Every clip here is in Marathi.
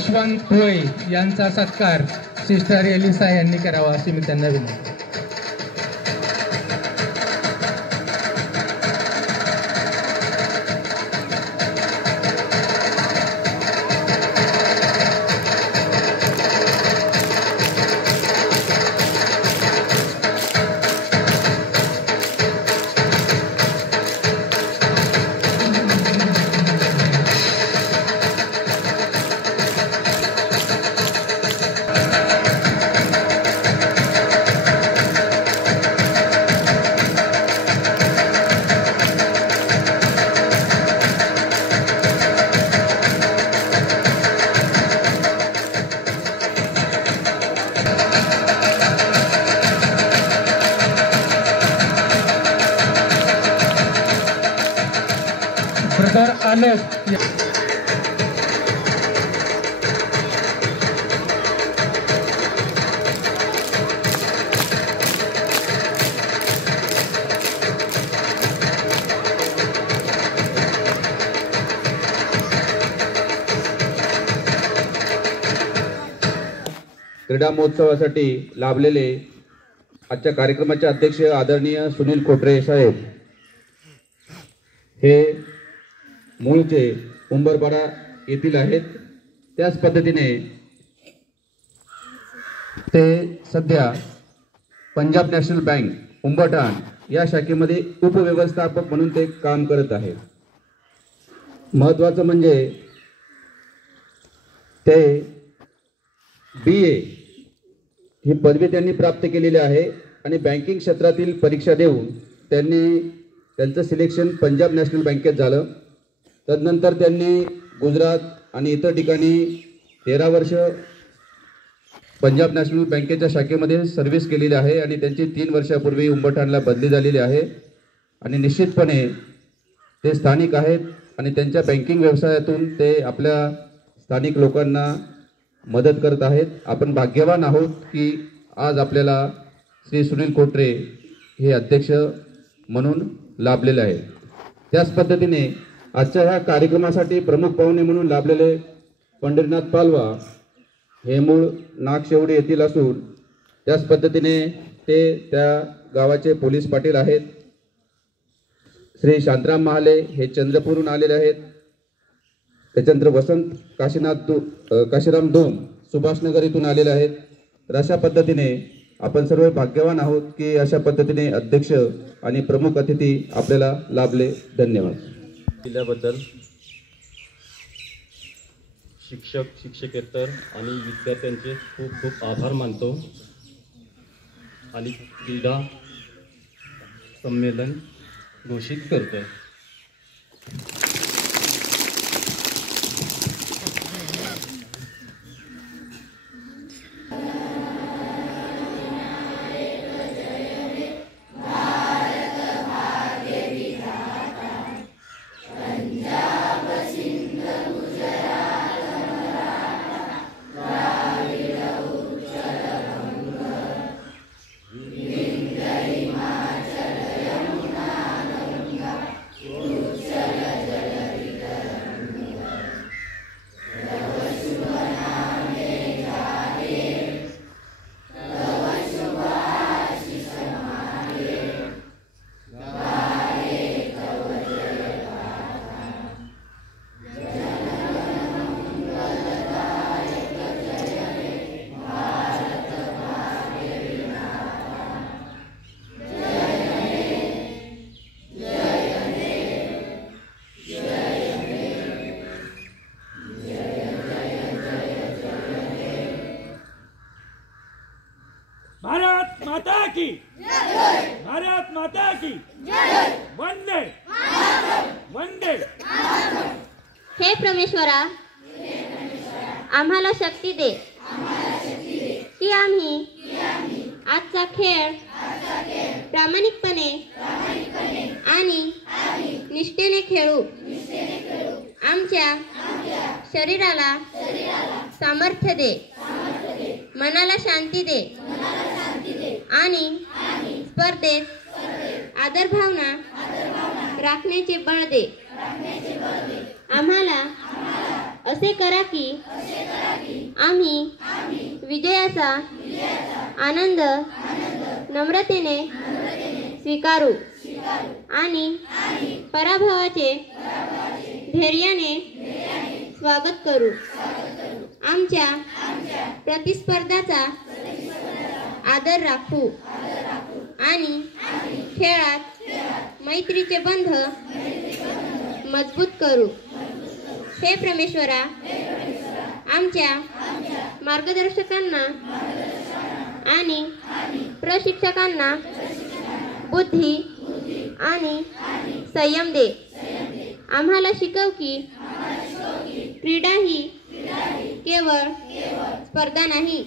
यशवंत भोई यांचा सत्कार सिस्टर एलिसा यांनी करावा अशी मी त्यांना विनंती. ब्रदर आलोक क्रीडा महोत्सवासाठी लाभलेले आजच्या कार्यक्रमाचे अध्यक्ष आदरणीय सुनील कोटरे साहेब हे मूळचे उंबरपाडा येथील आहेत. त्याच पद्धतीने ते सध्या पंजाब नॅशनल बँक उंबरठाण या शाखेमध्ये उपव्यवस्थापक म्हणून ते काम करत आहेत. महत्त्वाचं म्हणजे ते BA ही पदवी त्यांनी प्राप्त केलेली आहे आणि बँकिंग क्षेत्रातील परीक्षा देऊन त्यांचं सिलेक्शन पंजाब नॅशनल बँकेत झालं. तदनंतर त्यांनी गुजरात आणि इतर ठिकाणी 13 वर्ष पंजाब नॅशनल बँकेच्या शाखेमध्ये सर्व्हिस केलेली आहे आणि त्यांची 3 वर्षापूर्वी उंबरठाणला बदली झालेली आहे. आणि निश्चितपणे ते स्थानिक आहेत आणि त्यांच्या बँकिंग व्यवसायातून ते आपल्या स्थानिक लोकांना मदत करत आहेत. आपण भाग्यवान आहोत की आज आपल्याला श्री सुनील कोटरे हे अध्यक्ष म्हणून लाभलेले आहेत. त्याच पद्धतीने आजच्या ह्या कार्यक्रमासाठी प्रमुख पाहुणे म्हणून लाभलेले पंढरीनाथ पालवा हे मूळ नागशेवडी येथील असून त्याच पद्धतीने ते त्या गावाचे पोलीस पाटील आहेत. श्री शांतराम महाले हे चंद्रपूरहून आलेले आहेत. त्याच्यानंतर वसंत काशीराम धोम सुभाषनगर इथून आलेले आहेत. तर अशा पद्धतीने आपण सर्व भाग्यवान आहोत की अशा पद्धतीने अध्यक्ष आणि प्रमुख अतिथी आपल्याला लाभले. धन्यवाद. दिल्याबद्दल शिक्षक शिक्षकेतर आणि विद्यार्थ्यांचे खूप खूप आभार मानतो आणि क्रीडा संमेलन घोषित करतो. भारत माता की जय. भारत माता की जय. वंदे वंदे. हे परमेश्वरा आम्हाला शक्ती दे की आम्ही आजचा खेळ प्रामाणिकपणे आणि निष्ठेने खेळू. आमच्या शरीराला सामर्थ्य दे, मनाला शांती दे आणि स्पर्धेत आदर भावना राखण्याचे बळ दे. आम्हाला असे करा की आम्ही विजयाचा आनंद नम्रतेने स्वीकारू आणि पराभवाचे धैर्याने स्वागत करू. आमच्या प्रतिस्पर्धाचा आदर राखू आणि खेळात मैत्रीचे बंध मजबूत करू. हे परमेश्वरा, आमच्या मार्गदर्शकांना आणि प्रशिक्षकांना बुद्धी आणि संयम दे. आम्हाला शिकव की क्रीडा ही केवळ स्पर्धा नाही,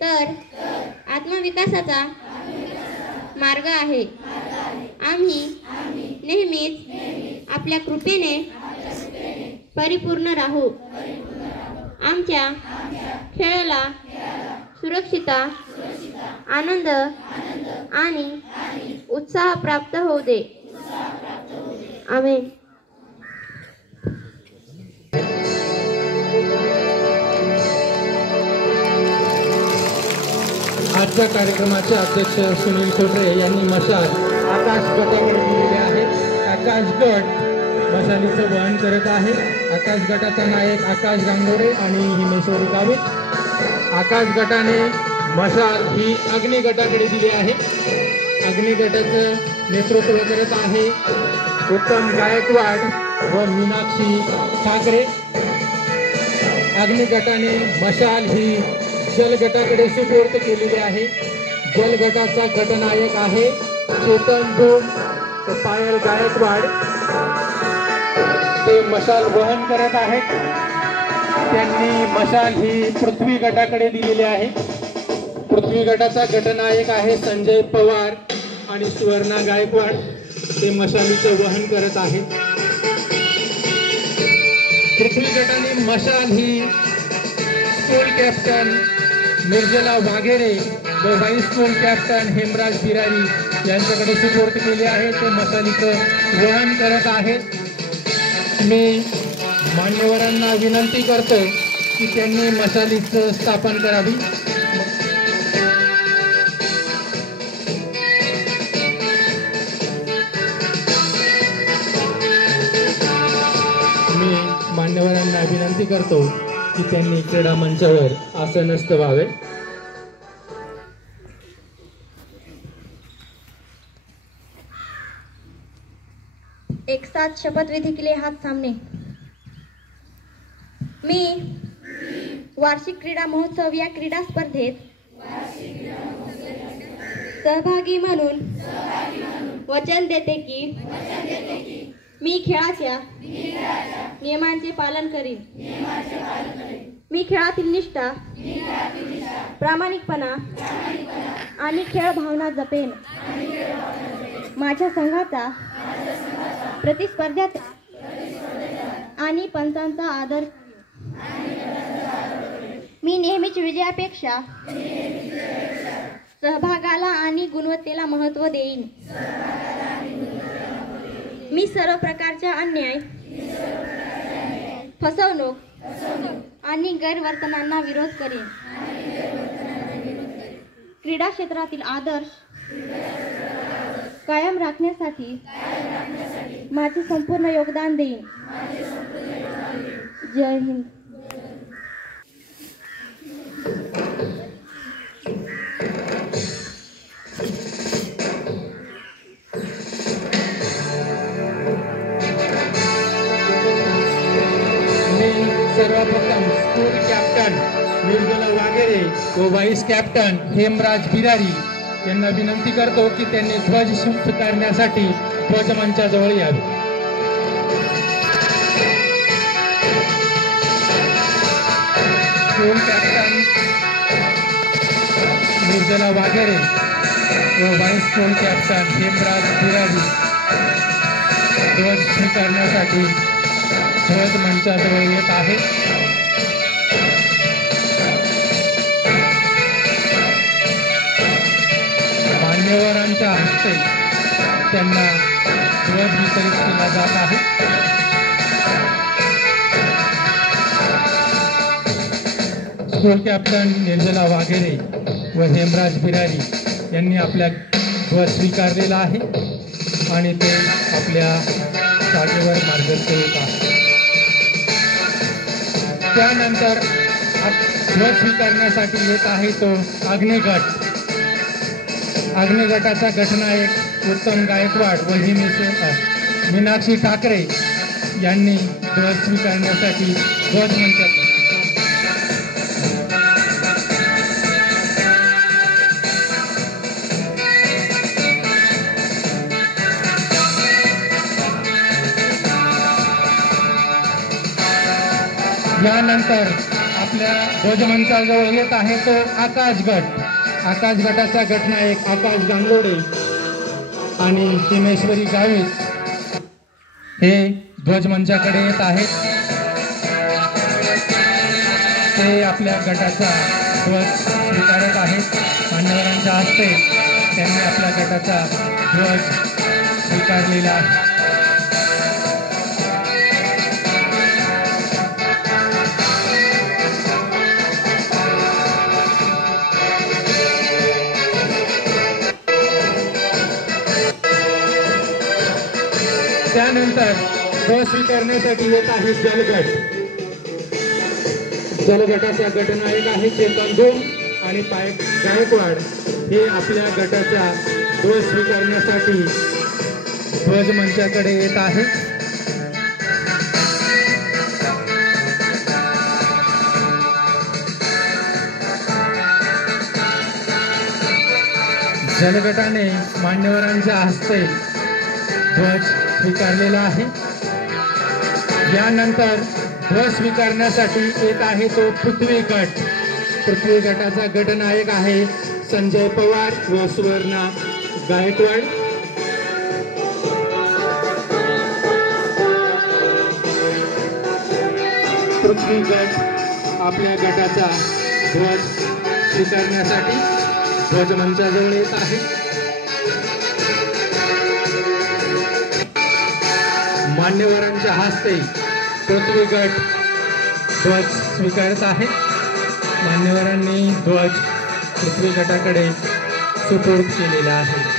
तर आत्मविकासाचा मार्ग आहे. आम्ही नेहमीच आपल्या कृपेने परिपूर्ण राहू. आमच्या खेळाला सुरक्षितता, आनंद आणि उत्साह प्राप्त होऊ दे. आमेन. आजच्या कार्यक्रमाचे अध्यक्ष सुनील खोटरे यांनी मशाल आकाश गटाकडे दिलेले आहे. आकाश गट मशालीचं वहन करत आहे. आकाश गटाचा नायक आकाश गांगोरे आणि हिमेश्वरी गावित. आकाश गटाने मशाल ही अग्नि गटाकडे दिली आहे. अग्नि गटाचं नेतृत्व करत आहे उत्तम गायकवाड व मीनाक्षी ठाकरे. अग्नि गटाने मशाल ही जल गटाकडे सुपूर्द केलेली आहे. जल गटाचा गटनायक आहे चेतन धूम व पायल गायकवाड. ते मशाल वहन करत आहेत. त्यांनी मशाल ही पृथ्वी गटाकडे दिलेली आहे. पृथ्वी गटाचा गटनायक आहे संजय पवार आणि सुवर्णा गायकवाड. ते मशालीचं वहन करत आहेत. पृथ्वी गटाने मशाल ही स्कूल कॅप्टन निर्जला वाघेरे व vice school captain Hemraj Birari यांच्याकडे सुपूर्द केली आहे. ते मशालीचं वहन करत आहेत. मी मान्यवरांना विनंती करतो की त्यांनी मशालीचं स्थापन करावी. मी मान्यवरांना विनंती करतो की त्यांनी क्रीडा मंचावर आसनस्थ व्हावे. एक साथ शपथविधी के लिए हाथ सामने. मी वार्षिक क्रीडा महोत्सव या क्रीडा स्पर्धेत सहभागी म्हणून वचन देते की मी खेळाच्या नियमांचे पालन करीन. मी खेळातील निष्ठा, प्रामाणिकपणा आणि खेळ भावना जपेन. माझ्या संघाचा, प्रतिस्पर्ध्याचा आणि पंचांचा आदर. मी नेहमीच विजयापेक्षा सहभागाला आणि गुणवत्तेला महत्त्व देईन. मी सर्व प्रकारच्या अन्याय, फसवणूक आणि गैरवर्तनांना विरोध करेन. क्रीडा क्षेत्रातील आदर्श कायम राखण्यासाठी माझे संपूर्ण योगदान देईन. जय हिंद. सर्वप्रथम स्कूल कॅप्टन निर्जला वाघेरे व व्हाईस कॅप्टन हेमराज बिरारी यांना विनंती करतो की त्यांनी ध्वज स्वीकारण्यासाठी ध्वजमंचाजवळ यावे. स्कूल कॅप्टन निर्जला वाघेरे व vice school captain Hemraj Birari ध्वज स्वीकारण्यासाठी ध्वज मंचाजवळ येत आहे. मान्यवरांच्या हस्ते त्यांना ध्वज वितरित केला जात आहे. को कॅप्टन निर्जला वाघेरे व हेमराज बिरारी यांनी आपल्या ध्वज स्वीकारलेला आहे आणि ते आपल्या जागेवर मार्गस्थ होत आहे. त्यानंतर ध्वज स्वीकारण्यासाठी येत आहे तो अग्निगट. अग्निगटाचा गटनायक उत्तम गायकवाड व मीनाक्षी ठाकरे यांनी ध्वज स्वीकारण्यासाठी ध्वज मंचात यानंतर आपल्या ध्वजमंचाजवळ येत आहे तो आकाश गट. आकाश गटाचा गटनायक आकाश गांगोडे आणि सीमेश्वरी गावित हे ध्वजमंचाकडे येत आहेत. ते आपल्या गटाचा ध्वज स्वीकारत आहेत. मान्यवरांच्या हस्ते त्यांनी आपल्या गटाचा ध्वज स्वीकारलेला आहे. त्यानंतर ध्वज स्वीकारण्यासाठी येत आहे जलगट. जलगटाचा गटनायक आहे चेतन धूम आणि पायक गायकवाड हे आपल्या गटाचा ध्वज स्वीकारण्यासाठी ध्वज मंचाकडे येत आहे. जलगटाने मान्यवरांच्या हस्ते ध्वज स्वीकारलेला आहे. यानंतर ध्वज स्वीकारण्यासाठी येत आहे तो पृथ्वी गट. पृथ्वी गटाचा गटनायक आहे संजय पवार व सुवर्णा गायकवाड. पृथ्वी गट आपल्या गटाचा ध्वज स्वीकारण्यासाठी ध्वजमंचाजवळ येत आहे. मान्यवरांच्या हस्ते पृथ्वी गट ध्वज स्वीकारत आहे. मान्यवरांनी ध्वज पृथ्वी गटाकडे सुपूर्द केलेला आहे.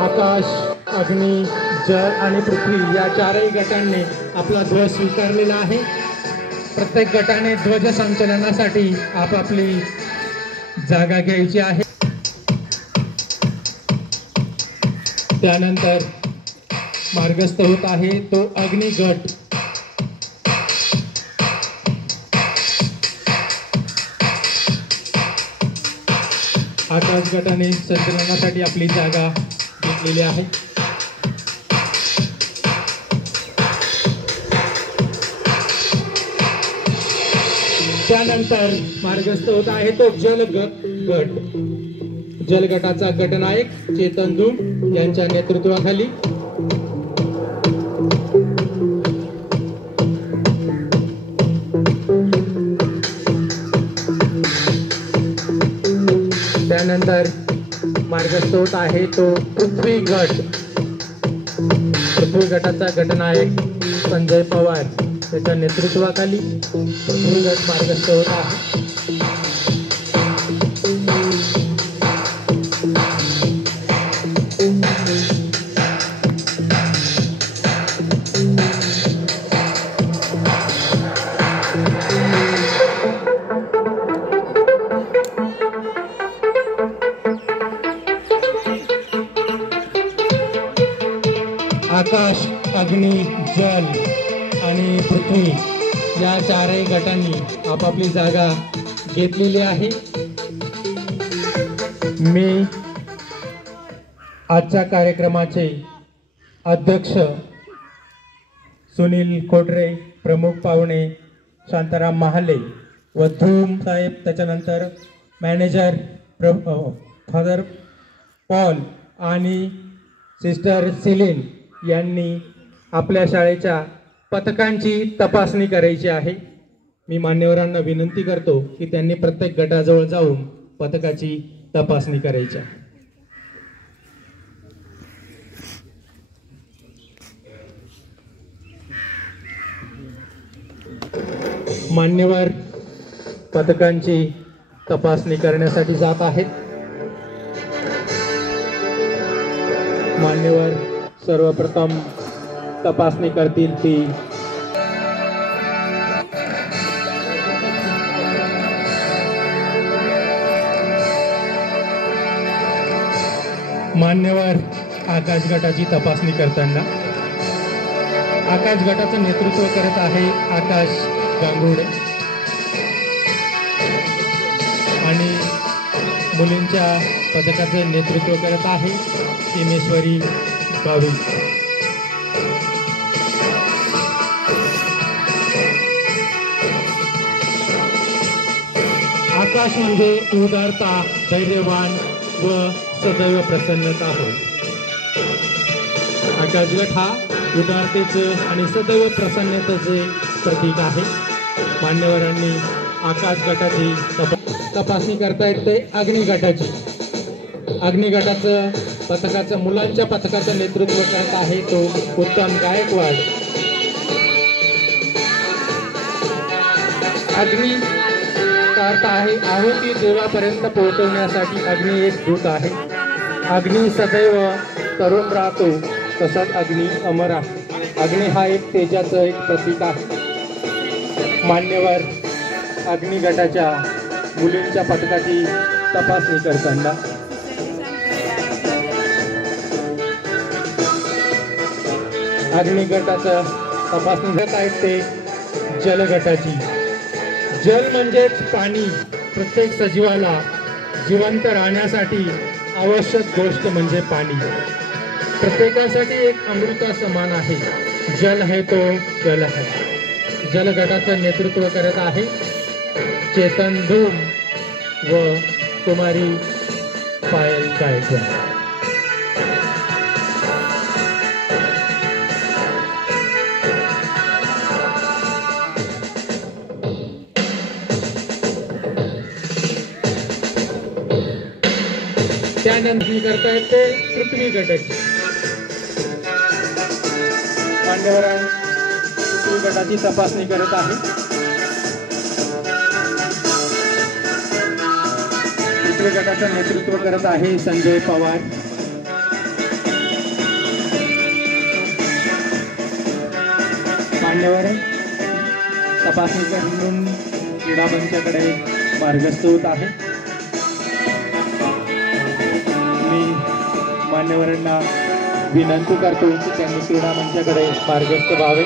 आकाश, अग्नी, जल आणि पृथ्वी या चारही गटांनी आपला ध्वज स्वीकारलेला आहे. प्रत्येक गटाने ध्वज संचलनासाठी आपापली जागा घ्यायची आहे. त्यानंतर मार्गस्थ होत आहे तो अग्निगट. आकाश गटाने संचलनासाठी आपली जागा घेतलेली आहे. त्यानंतर मार्गस्थ होत आहे तो जलगट. जलगटाचा गटनायक चेतन धूम यांच्या नेतृत्वाखाली त्यानंतर मार्गस्थ होत आहे तो पृथ्वी गट. पृथ्वी गटाचा गटनायक संजय पवार त्याच्या नेतृत्वाखाली पृथ्वी गट मार्गस्थ होत आहे. आकाश, अग्नी, जल आणि पृथ्वी या चारही गटांनी आपापली जागा घेतलेली आहे. मी आजच्या कार्यक्रमाचे अध्यक्ष सुनील खोडरे, प्रमुख पाहुणे शांताराम महाले व धूम साहेब, त्याच्यानंतर मॅनेजर फादर पॉल आणि सिस्टर सिलीन यांनी आपल्या शाळेच्या पथकांची तपासणी करायची आहे. मी मान्यवरांना विनंती करतो की त्यांनी प्रत्येक गटाजवळ जाऊन पथकाची तपासणी करायची आहे. मान्यवर पथकांची तपासणी करण्यासाठी जात आहेत. मान्यवर सर्वप्रथम तपासणी करतील ती मान्यवर आकाश गटाची तपासणी करताना आकाश गटाचं नेतृत्व करत आहे आकाश गांगुर्डे आणि मुलींच्या पथकाचं नेतृत्व करत आहे सीमेश्वरी बावी. आकाश म्हणजे उदारता, धैर्यवान व सदैव प्रसन्नता होय. आकाश गट हा उदारतेचं आणि सदैव प्रसन्नतेचे प्रतीक आहे. मान्यवरांनी आकाश गटाची तपासणी करतायत ते अग्नि गटाची. अग्नि गटाचं पथकाचं मुलांच्या पथकाचं नेतृत्व करत आहे तो उत्तम गायकवाड. अग्नी अर्थ आहे आहुती देवापर्यंत पोहोचवण्यासाठी अग्नी एक दूत आहे. अग्नी सदैव तरुण राहतो तसाच अग्नी अमर आहे. अग्नी हा एक तेजाचं एक प्रतीक आहे. मान्यवर अग्नि गटाच्या मुलींच्या पथकाची तपासणी करताना अग्नि गटाचं तपासणी करत आहेत ते जलगटाची. जल म्हणजेच पाणी. प्रत्येक सजीवाला जिवंत राहण्यासाठी आवश्यक गोष्ट म्हणजे पाणी. प्रत्येकासाठी एक अमृता समान आहे. जल है तो जल है. जलगटाचं नेतृत्व करत आहे चेतन धूम व कुमारी पायल गायकवाड. त्यानंतर करतायत ते पृथ्वी गटाची. मान्यवरां पृथ्वी गटाची तपासणी करत आहे. पृथ्वी गटाचं नेतृत्व करत आहे संजय पवार. मान्यवर तपासणी करून क्रीडा मंचाकडे मार्गस्थ होत आहे. मान्यवरांना विनंती करतो की त्यांनी क्रीडा मंचाकडे मार्गस्थ व्हावे.